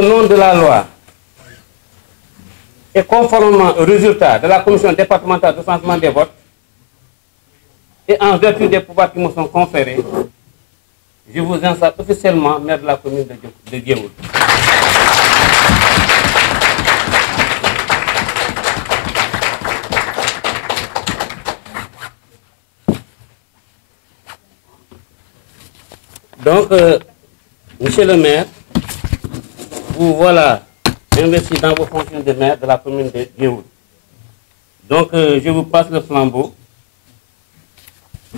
au nom de la loi et conformément au résultat de la commission départementale de recensement des votes et en vertu des pouvoirs qui me sont conférés, je vous installe officiellement maire de la commune de Guéoul. Donc, monsieur le maire, vous voilà investi dans vos fonctions de maire de la commune de Guéoul. Donc, je vous passe le flambeau.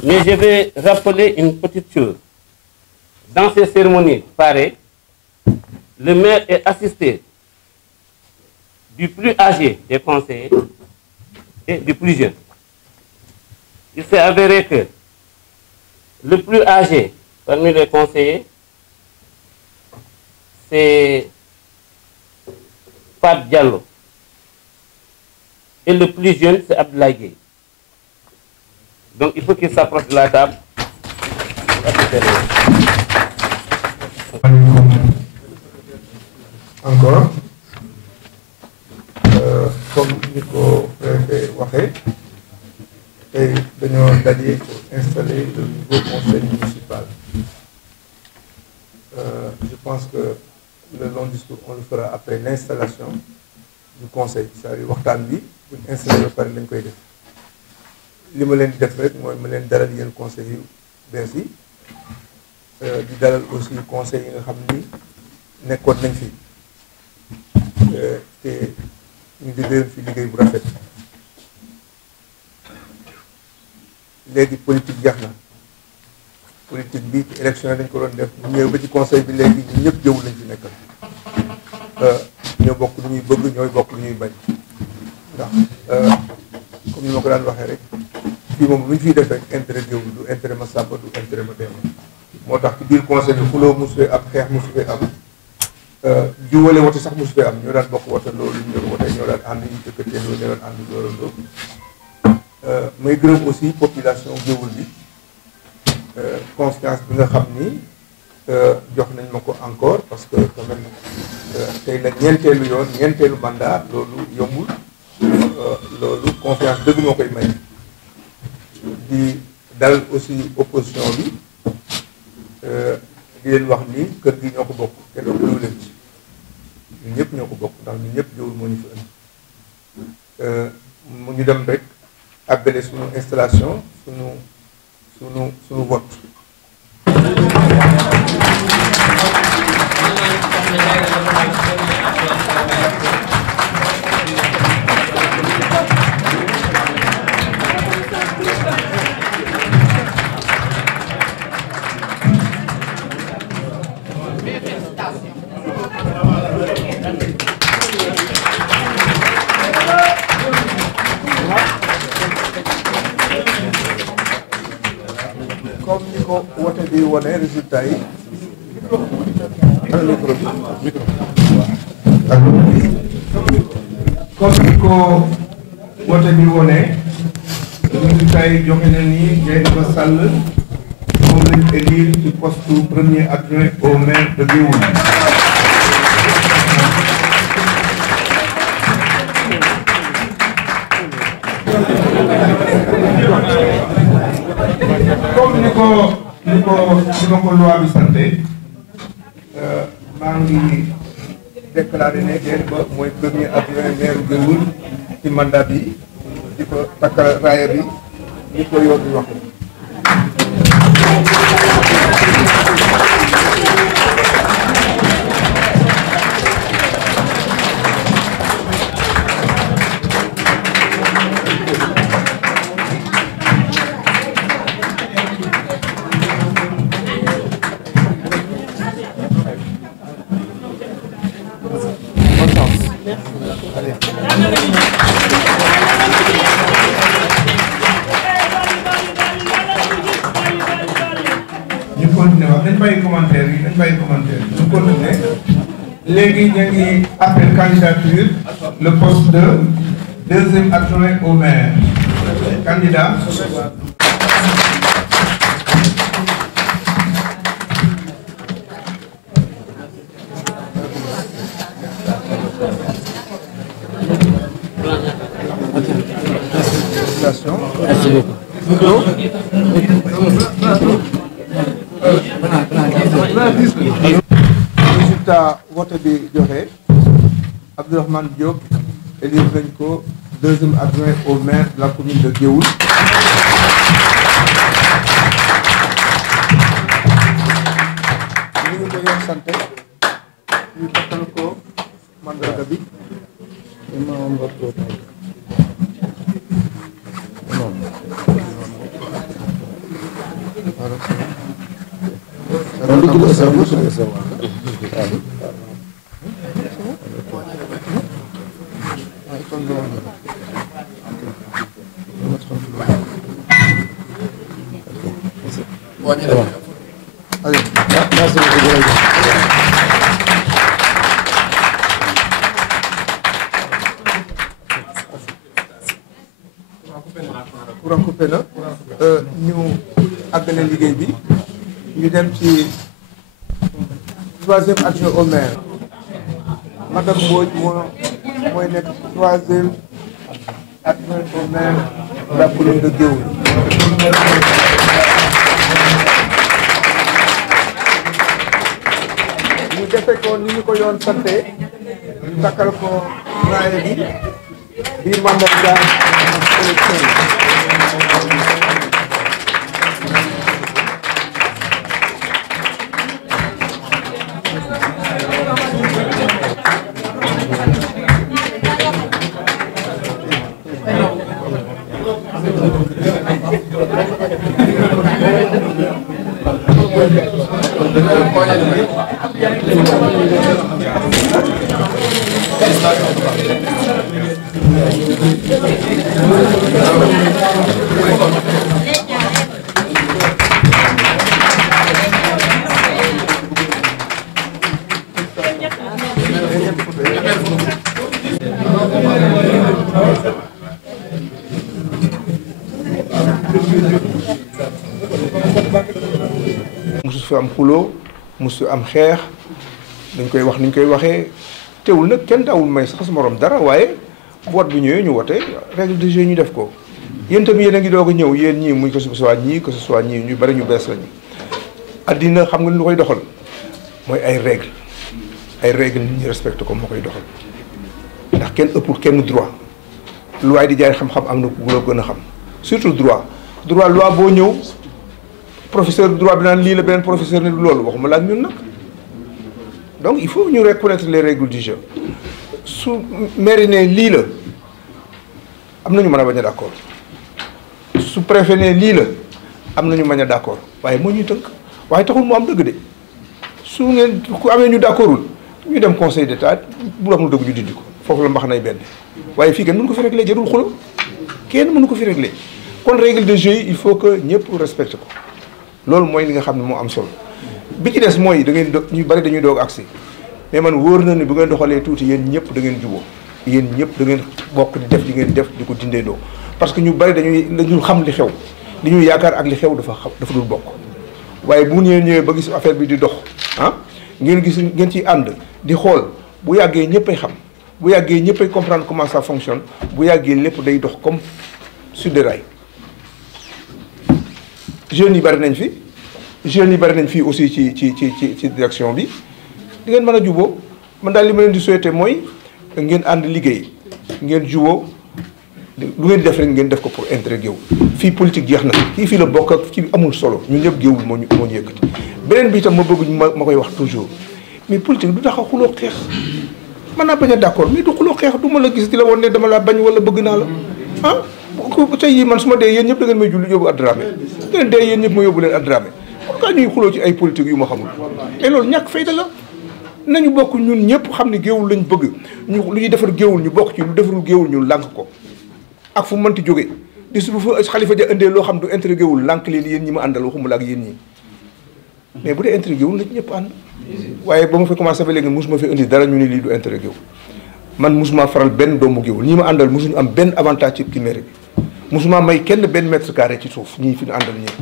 Mais je vais rappeler une petite chose. Dans ces cérémonies pareilles, le maire est assisté du plus âgé des conseillers et du plus jeune. Il s'est avéré que le plus âgé parmi les conseillers, c'est Fab Diallo. Et le plus jeune, c'est Abdoulaye Gueye. Donc il faut qu'il s'approche de la table. Encore, comme nous l'avons fait, nous avons installé le nouveau conseil municipal. Je pense que le long discours, on le fera après l'installation du conseil. C'est-à-dire que pour installer par le conseil. Ce que je vais faire, c'est que je vais conseil bersi di dalal aussi conseil yi nga xam ni nekkoon nañ fi te ñu di leen fi liggéey bu rafet léegi politique jeex na politique bi ci élection yi dañ ko doon def bu ñëw ba ci conseil bi léegi ñun ñëpp jëwul lañ fi nekkal ñoo bokk lu ñuy bëgg ñooy bokk lu ñuy bañ ndax comme ni ma ko daan waxee rek fii moom lu ñu fiy def rek intérêt jëwul du intérêt ma sàmba du intérêt ma demee moo tax ci biir conseil bi xuloo mosu fee am xeex mosu fee am jiwale wote sax mosu fee am ñoo daan bokk wote loolu ñu doon wote ñoo daan ànd ñu jëkkatee loolu ñoo daan ànd doorandoo may gërëm aussi population Géoul bi confiance bi nga xam ni jox nañ ma ko encore parce que quand même tey la ñeenteelu yoon ñeenteelu mandat loolu yombul loolu confiance dëgg moo koy may di dal aussi opposition bi di leen wax ni kër gi ñoo ko bokk kenn ëppalewu leen ci ñun ñëpp ñoo ko bokk ndax ñun ñëpp Géoul moo ñu fi indi mu ñu dem rek àggale suñu installation suñu vote comme ni ko wote bi wone résultat yi comme ni ko wote bi wone résultat yi joxe na ni Dieynaba Sall moom lañ élire ci poste premier adjoint au maire de Géoul. comme ni ma ko loi bi santé maa ngi déclaré ne Dieynaba mooy premier adjoint maire Géoul ci mandat bi di ko takkal raaya bi di ko yoon di wax ñu continuer wax dañ bàyyi commentaire yi ñu continuer léegi ñu ngi appel candidature le poste de deuxième adjoint au maire candidat résultat vote bi joxe Abdourahmane Diop élire nañ ko deuxième adjoint au maire de la commune de Géoul. ñu ngi ko yoon sant ñu takkal ko mandarga bi. courant coupé na ñu àggale liggéey bi ñu dem ci troisième adjoint au maire madame Mbodj mooy nekk troisième adjoint au maire de la commune de Géoul. ñu defe ko ni ñu ko yoon sante ñu takkal ko raaya bi bii mandarga élection yi. musu fi am xuloo musu am xeex dañ koy wax ni ñu koy waxee teewul nag kenn daawul may sax sa morom dara waaye vote bi ñëwee ñu wote règle de jeu ñu def ko yéen tamit yéen a ngi doog a ñëw yéen ñii muy que ce soit ñii ñu bari ñu bees lañu. addina xam nga lu koy doxal mooy ay règle nit ñi respecté ko moo koy doxal ndax kenn ëppul kenn droit lu waay di jaay xam-xam am na ku la gën a xam surtout droit loi boo ñëw professeur droit bi naan lii la beneen professeur ne du loolu waxuma la ak ñun nag donc il faut ñu reconnaître les règles du jeu su mairie ne lii la am nañu mën a bañ a d'accord su préfet ne lii la am nañu mën a d'accord waaye moo ñuy tënk waaye taxul mu am dëgg de su ngeen ku amee ñu d'accordul ñu dem conseil d'état bu amul dëgg ñu dindi ko foofu la mbax nay benn waaye fii kenn mënu ko fi régler jarul xulo kenn mënu ko fi régler kon règle de jeu yi il faut que ñëpp respecté ko loolu mooy li nga xam ne moo am solo bi ci des mooy da ngeen ñu bari dañuy doog agsi mais man wóor na ne bu ngeen doxalee tuuti yéen ñëpp da ngeen juboo yéen ñëpp da ngeen bokk di def li ngeen def di ko dindeendoo parce que ñu bari dañuy xam li xew li ñuy yaakaar ak li xew dafa dul bokk waaye bu ngeen ñëwee ba gis affaire bi di dox ngeen ciy ànd di xool bu yàggee ñëppay xam bu yàggee ñëppay comprendre comment ça fonctionne bu yàggee lépp day dox comme sur des rails. jeunes yi bari nañ fi aussi ci direction bi di ngeen mën a juboo man daal li ma leen di souhaiter mooy ngeen ànd liggéey ngeen juboo lu ngeen def rek ngeen def ko pour intérêt Géoul fii politique jeex na kii fii la bokk ak ci amul solo ñun ñëpp Géoul moo ñu yëkkati beneen bi itam ma bëgg ma koy wax toujours mais politique du tax a xuloo xeex mën naa bañ a d'accord mais du xuloo xeex du ma la gis di la woon ne dama laa bañ wala bëgg naa la tey yi man su ma dee yéen ñëpp da ngeen may julli yóbbu Adramé ngeen dee yéen ñëpp ma yóbbu leen Adramé pourquoi ñuy xuloo ci ay politique yu ma xamul et loolu ñàkk fayda la nañu bokk ñun ñëpp xam ne Géoul lañ bëgg lu ñuy defar Géoul ñu bokk ci lu defarul Géoul ñu lànk ko ak fu mënti jógee di su fa Xalifa Ja indee loo xam du intérêt Géoul lànk leen yéen ñi ma àndal waxuma la ak yéen ñi mais bu dee intérêt Géoul la ci ñëpp ànd waaye ba ma fi commencé ba léegi mosuma fi indi dara ñu ne lii du intérêt Géoul man mosuma faral benn doomu Géoul ñi ma àndal mosuñu am benn avantage ci mairie bi mosuma may kenn benn mètre carré ci suuf ñii fi ñu àndal ñii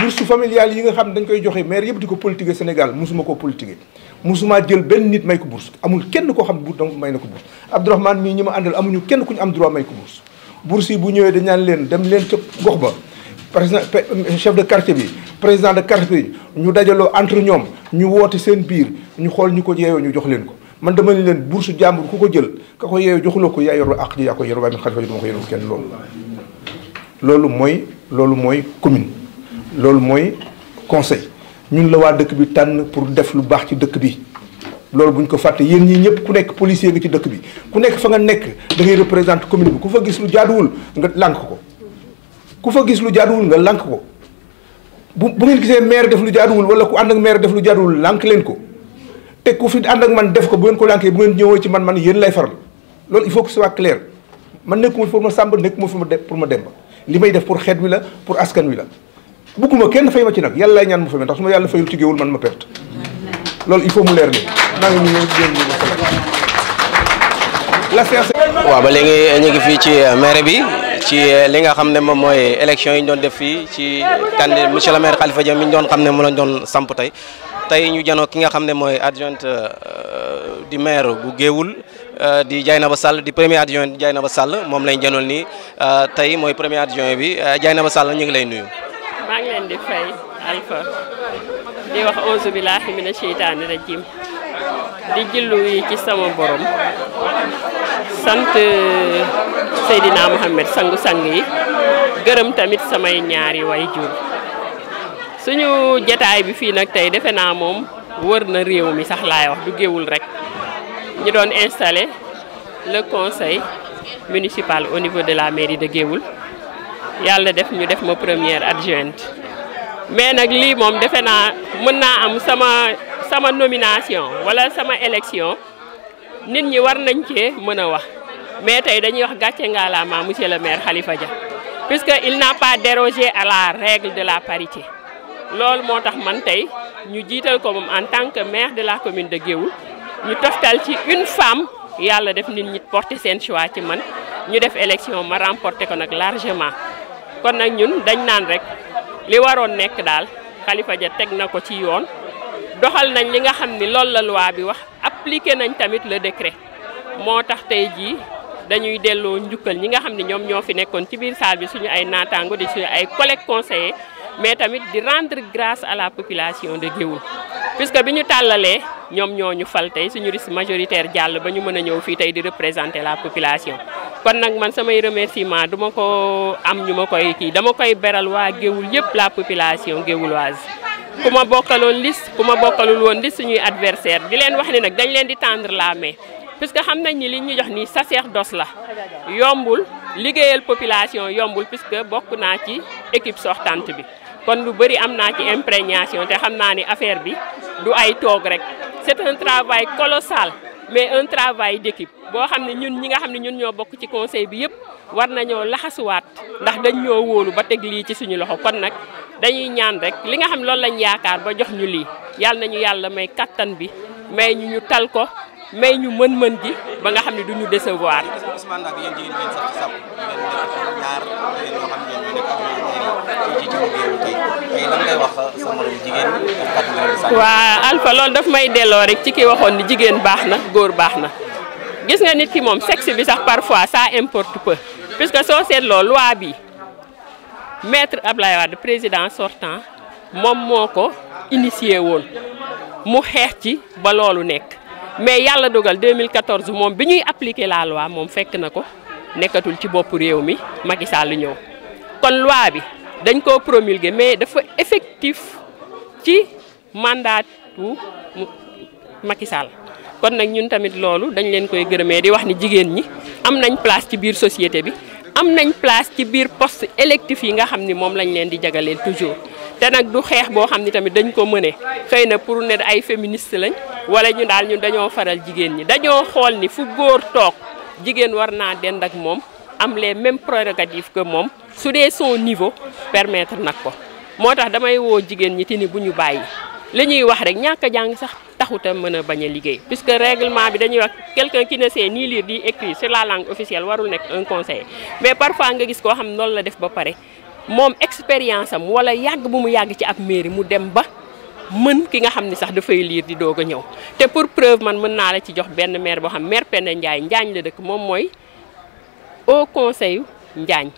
bourse familiale yi nga xam dañ koy joxe maire yëpp di ko politiquer Sénégal musuma koo politiquer musuma jël benn nit may ko bourse amul kenn koo xam donc may na ko bourse Abdourahmane mii ñi ma àndal amuñu kenn ku ñu am droit may ko bourse bourse yi bu ñëwee dañ naan leen dem leen ca gox ba président chef de quartier bi président de quartier bi ñu dajaloo entre ñoom ñu woote seen biir ñu xool ñu ko yeeyoo ñu jox leen ko man dama ne leen bourse jàmbur ku ko jël ka ko yeeyoo joxuloo ko yaa yor ak ji yaa ko yor waaye man Khalifa ji duma ko yor kenn loolu mooy commune loolu mooy conseil ñun la waa dëkk bi tànn pour def lu baax ci dëkk bi loolu bu ñu ko fàtte yéen ñii ñëpp ku nekk policier nga ci dëkk bi ku nekk fa nga nekk da ngay représenter commune bi ku fa gis lu jaaduwul nga lànk ko ku fa gis lu jaaduwul nga lànk ko bu ngeen gisee maire def lu jaaduwul wala ku ànd ak maire def lu jaaduwul lànk leen ko te ku fi ànd ak man def ko bu ngeen ko lànkee bu ngeen ñëwee ci man yéen lay faral loolu il faut que ce soit clair man nekkuma pour ma sàmb nekkuma pour ma demba li may def pour xeet wi la pour askan wi la bugguma kenn fay ma ci nag yàlla lay ñaan mu fay ma ndax su ma yàlla fayul ci géewul man ma perte loolu il faut mu leer ni maa ngi la séance. waaw ba léegi ñu ngi fii ci maire bi ci li nga xam ne moom mooy élection yi ñu doon def fii ci candidat monsieur le maire Khalifa Dia mi ñu doon xam ne mu lañ doon samp tey ñu janoo ki nga xam ne mooy adjointe di maire bu Géoul di Dieynaba Sall di premier adjoint di Dieynaba Sall moom lañ janool nii tey mooy premier adjoint bi Dieynaba Sall ñu ngi lay nuyu. maa ngi leen di fay Alpha di wax auzu billahi mina sheytaani rajim di jillu yi ci sama borom sant Seydina Mohamed sangu-sang yi gërëm tamit samay ñaari waajur suñu jataay bi fii nag tey defe naa moom wër na réew mi sax laay wax du Géoul rek ñu doon installé le conseil municipal au niveau de la mairie de Géoul yàlla def ñu def ma première adjointe mais nag lii moom defe naa mën naa am sama nomination wala sama élection nit ñi war nañ cee mën a wax mais tey dañuy wax gàcce ngalaama monsieur le maire Khalifa Dia puisque il n'a pas dérogé à la règle de la parité loolu moo tax man tey ñu jiital ko moom en tant que maire de la commune de Géoul ñu toftal ci une femme yàlla def nit ñi porter seen choix ci man ñu def élection ma remporté ko nag largement kon nag ñun dañ naan rek li waroon nekk daal Khalifa Dia teg na ko ci yoon doxal nañ li nga xam ni loolu la loi bi wax appliqué nañ tamit le décret moo tax tey jii dañuy delloo njukkal ñi nga xam ne ñoom ñoo fi nekkoon ci biir salle bi suñu ay naataango di suñu ay collègues conseillers mais tamit di rendre grâce à la population de Géoul puisque bi ñu tàllalee ñoom ñoo ñu fal tey suñu liste majoritaire jàll ba ñu mën a ñëw fii tey di représenter la population kon nag man samay remerciement duma ko am ñu ma koy kii dama koy beral waa Géoul yëpp la population géouloise ku ma bokkaloon liste ku ma bokkalul woon liste suñuy adversaire di leen wax ni nag dañ leen di tendre la main puisque xam nañ ni li ñu jox ni sacerdoce la yombul liggéeyal population yombul puisque bokk naa ci équipe sortante bi kon lu bëri am naa ci imprégnation te xam naa ni affaire bi du ay toog rek c'est un travail colossal mais un travail d'équipe boo xam ne ñun ñi nga xam ne ñun ñoo bokk ci conseil bi yëpp war nañoo laxasuwaat ndax dañ ñoo wóolu ba teg lii ci suñu loxo kon nag dañuy ñaan rek li nga xam loolu lañ yaakaar ba jox ñu lii yàlla nañu yàlla may kattan bi may ñu tal ko may ñu mën-mën gi ba nga xam ne du ñu décevoir. waa Alpha loolu daf may delloo rek ci ki waxoon ni jigéen baax na góor baax na gis nga nit ki moom sexe bi sax parfois ça importe peu puisque soo seetloo loi bi maître Ablaye Wade président sortant moom moo ko initié woon mu xeex ci ba loolu nekk mais yàlla dogal 2014 moom bi ñuy appliquer la loi moom fekk na ko nekkatul ci bopp réew mi Macky Sall ñëw kon loi bi dañ koo promulguer mais dafa effectif ci mandat wu Macky Sall kon nag ñun tamit loolu dañ leen koy gërëmee di wax ni jigéen ñi am nañ place ci biir société bi am nañ place ci biir poste électif yi nga xam ni moom lañ leen di jagaleel toujours te nag du xeex boo xam ni tamit dañ ko mëne xëy na pour ne ay féministe lañ wala ñu daal ñun dañoo faral jigéen ñi dañoo xool ni fu góor toog jigéen war naa dend ak moom am les mêmes prérogatives que moom su dee son niveau permettre nag ko moo tax damay woo jigéen ñi te ni bu ñu bàyyi li ñuy wax rek ñàkk a jàng sax taxuta mën a bañ a liggéey puisque règlement bi dañuy wax quelqu'un qui ne sait ni lire ni écrire sur la langue officielle warul nekk un conseiller mais parfois nga gis koo xam ne loolu la def ba pare moom expérience am wala yàgg bu mu yàgg ci ab mairie mu dem ba mën ki nga xam ni sax dafay liir di doog a ñëw te pour preuve man mën naa la ci jox benn maire boo xam maire Penda Ndiaye Njaañ la dëkk moom mooy au conseil Njaañ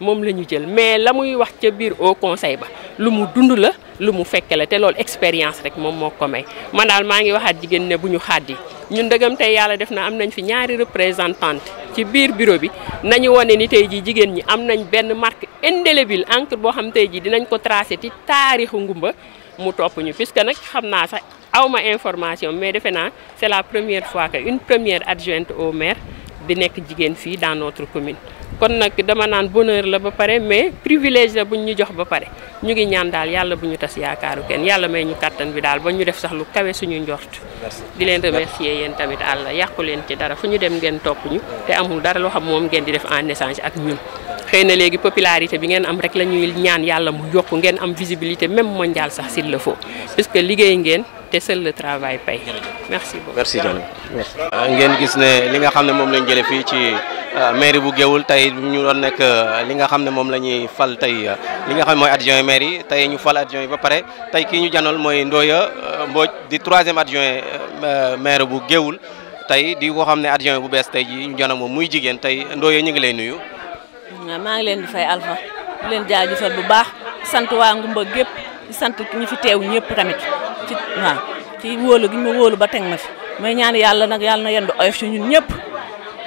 moom la ñu jël mais la muy wax ca biir au conseil ba lu mu dund la lu mu fekke la te loolu expérience rek moom moo ko may man daal maa ngi waxaat jigéen ne bu ñu xàddi ñun dëggam tey yàlla def na am nañ fi ñaari représentante ci biir bureau bi nañu wane ni tey jii jigéen ñi am nañ benn marque indélébile encre boo xam tey jii dinañ ko tracé ci taarixu Ngumba mu topp ñu puisque nag xam naa sax awma information mais defe naa c'est la première fois que une première adjointe au maire di nekk jigéen fii dans notre commune kon nag dama naan bonheur la ba pare mais privilège la buñ ñu jox ba pare ñu ngi ñaan daal yàlla bu ñu tas yaakaaru kenn yàlla may ñu kattan bi daal ba ñu def sax lu kawe suñu njort di leen remercier yéen tamit àlla yàqu leen ci dara fu ñu dem ngeen topp ñu te amul dara loo xam moom ngeen di def en échange ak ñun xëy na léegi popularité bi ngeen am rek la ñuy ñaan yàlla mu yokk ngeen am visibilité même mondiale sax s'il le faut puisque liggéey ngeen te seul le travail paye merci beaucoup. merci Diané ngeen gis ne li nga xam ne moom lañ jëlee fii ci mairie bu Géoul tey ñu doon nekk li nga xam ne moom la ñuy fal tey li nga xam ne mooy adjoint maire yi tey ñu fal adjoint yi ba pare tey kii ñu janool mooy Ndoya Mbodj di 3e adjoint maire bu Géoul tey di ko xam ne adjoint bu bees tey ji ñu janool moom muy jigéen tey Ndoya ñu ngi lay nuyu. waaw maa ngi leen di fay Alpha di leen jaajëfal bu baax di sant waa Ngumba gépp di sant ñi fi teew ñëpp tamit ci waaw ci wóolu gi ñu ma wóolu ba teg ma fi may ñaan yàlla nag yàlla na yendu oyof ci ñun ñëpp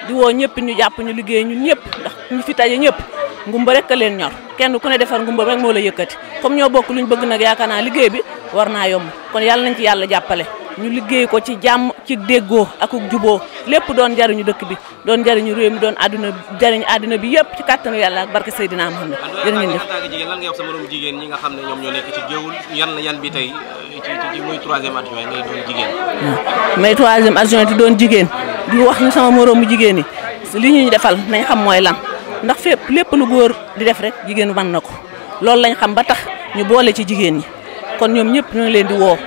di woo ñëpp ñu jàpp ñu liggéey ñun ñëpp ndax ñu fi taje ñëpp Ngumba rek a leen ñor kenn ku ne defar Ngumba rek moo la yëkkati comme ñoo bokk luñ bëgg nag yaakaar naa liggéey bi war naa yomb kon yàlla nañ ci yàlla jàppale ñu liggéey ko ci jàmm ci déggoo ak juboo lépp doon jariñu dëkk bi doon jariñu réew mi doon jariñu àdduna bi yëpp ci kàttanu yàlla ak barke Seydina Muhammad jërë ngeen jëf. jigéen lan nga wax sa moroom jigéen ñi nga xam ne ñoom ñoo nekk ci Géoul yan bi tey ci muy 3e adjoint ngay doon jigéen. mais 3e adjoint doon jigéen di wax ni sama moroomu jigéen yi li ñu defal nañ xam mooy lan ndax fépp lépp lu góor di def rek jigéen mën na ko loolu lañ xam ba tax ñu boole ci jigéen ñi kon ñoom ñëpp ñu ngi leen di woo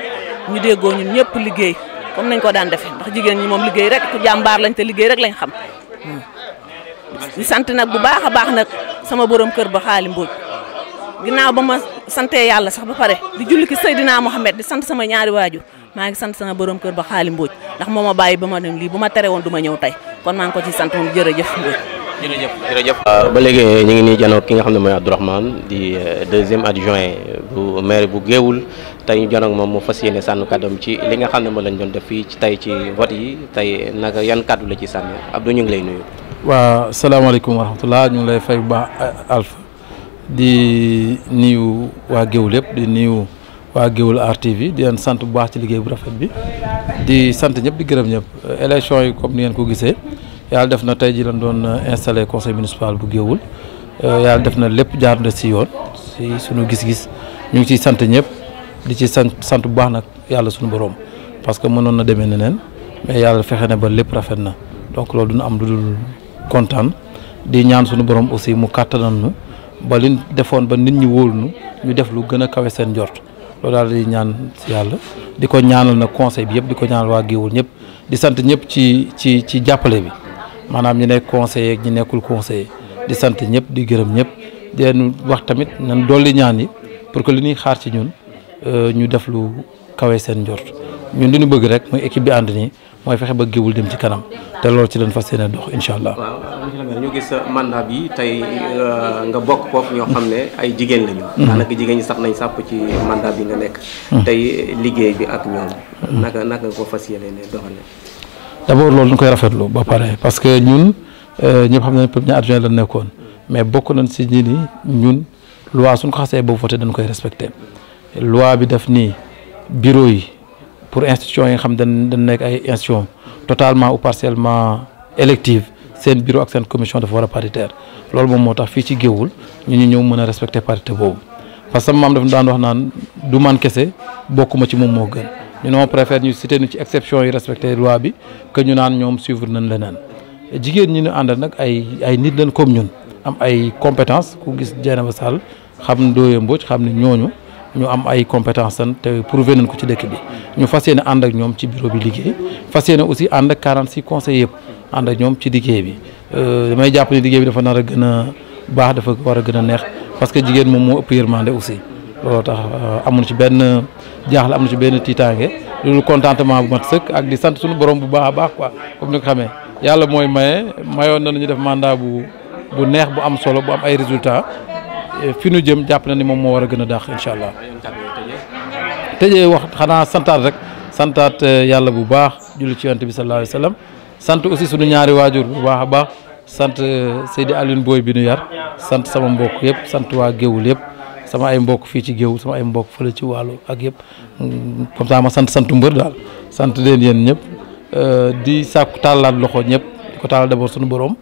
ñu déggoo ñun ñëpp liggéey comme nañ ko daan defee ndax jigéen ñi moom liggéey rek ku jàmbaar lañ te liggéey rek lañ xam di sant nag bu baax a baax nag sama borom kër ba Xaali Mbodj ginnaaw ba ma santee yàlla sax ba pare di julli ki Seydina Mohamed di sant sama ñaari waajur maa ngi sant sama borom kër ba Xaali Mbodj ndax moo ma bàyyi ba ma dem lii bu ma tere woon du ma ñëw tey kon maa ngi ko ci sant moom jërëjëf Mbodj. jërëjëf. ba léegi ñu ngi nii janoo ki nga xam ne mooy Abdourahmane di 2e adjoint bu maire bu Géoul tey ñu janoog moom mu fas yéene sànnu kàddoom ci li nga xam ne moo lañ doon def fii ci tey ci vote yi tey naka yan kàddu la ci sànni Abdou ñu ngi lay nuyu. waaw salaamaaleykum wa rahmatulah ñu ngi lay fay bu baax Alpha di nuyu waa Géoul yëpp di nuyu waa Géoul RTV di leen sant bu baax ci liggéey bu rafet bi di sant ñëpp di gërëm ñëpp élection yi comme ni ngeen ko gisee yàlla def na tey ji lañ doon installé conseil municipal bu Géoul yàlla def na lépp jaar na si yoon si suñu gis-gis ñu ngi ciy sant ñëpp di ci sant bu baax nag yàlla suñu borom parce que mënoon na demee neneen mais yàlla fexe na ba lépp rafet na donc loolu duna am lu dul kontaan di ñaan suñu borom aussi mu kàttanal nu ba liñ defoon ba nit ñi wóolu nu ñu def lu gën a kawe seen njort loolu daal di ñaan si yàlla di ko ñaanal nag conseil bi yëpp di ko ñaanal waa Géoul ñëpp di sant ñëpp ci jàppale bi maanaam ñi nekk conseiller ak ñi nekkul conseiller di sant ñëpp di gërëm ñëpp di leen wax tamit nan dolli ñaan yi pour que li ñuy xaar ci ñun ñu def lu kawe seen njort ñun li ñu bëgg rek mooy équipe bi ànd nii mooy fexe ba Géoul dem ci kanam te loolu ci lañ fas yéene dox incha allah. waaw monsieur le maire ñu gis mandat bi tey nga bokk foofu ñoo xam ne ay jigéen lañu. daanaka jigéen ñi sax nañ sàpp ci mandat bi nga nekk. tey liggéey bi ak ñoom. naka nga ko fas yéene doxalee. d'abord loolu ñu koy rafetlu ba pare parce que ñun ñëpp xam nañ premier adjoint la nekkoon mais bokk nañ si ñi ni ñun loi suñ ko xasee boobu voté dañ koy respecté loi bi def nii bureau yi pour institution yi nga xam dañ nekk ay institution totalement ou partiellement élective seen bureau ak seen commission dafa war a paritaire loolu moom moo tax fii ci Géoul ñu ñëw mën a respecté parité boobu parce que maam dafa daan wax naan du man kese bokkuma ci moom moo gën ñu on préfère ñu cité ñu ci exception yi respecté loi bi que ñu naan ñoom suivre nañ leneen jigéen ñi ñu àndal nag ay nit lañ comme ñun am ay compétence ku gis Dieynaba Sall xam Ndoye Mbodj xam ne ñooñu ñu am ay compétence tan te prouvé nañ ko ci dëkk bi ñu fas yéene ànd ak ñoom ci bureau bi liggéey fas yéene aussi ànd ak 46 conseillers yëpp ànd ak ñoom ci liggéey bi damay jàpp ni liggéey bi dafa nar a gën a baax dafa war a gën a neex parce que jigéen moom moo ëpp yërmande aussi looloo tax amuñu ci benn jaaxle amuñu ci benn tiitaange loolu contentement bu mat sëkk ak di sant suñu borom bu baax a baax quoi comme ni ko xamee yàlla mooy mayoon na ñu def mandat bu neex bu am solo bu am ay résultats fi nu jëm jàpp na ni moom moo war a gën a daax incha allah. tëjee wax xanaa santaat rek santaat yàlla bu baax julli ci yonent bi sallallahu alayhi wa sallam sant aussi suñu ñaari waajur bu baax a baax sant Seydi Alioune Boy bi nu yar sant sama mbokk yëpp sant waa Géoul yëpp sama ay mbokk fii ci Géoul sama ay mbokk fële ci Waalo ak yëpp comme ça ma santu mbër daal sant leen yéen ñëpp di sàkku tàllaat loxo ñëpp di ko tàllal d'abord suñu borom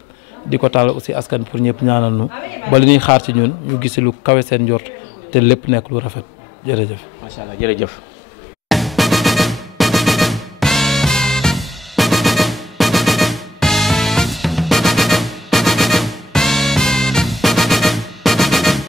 di ko tàllal aussi askan pour ñëpp ñaanal nu ba li ñuy xaar ci ñun ñu gis lu kawe seen njort te lépp nekk lu rafet jërëjëf. macha allah jërëjëf.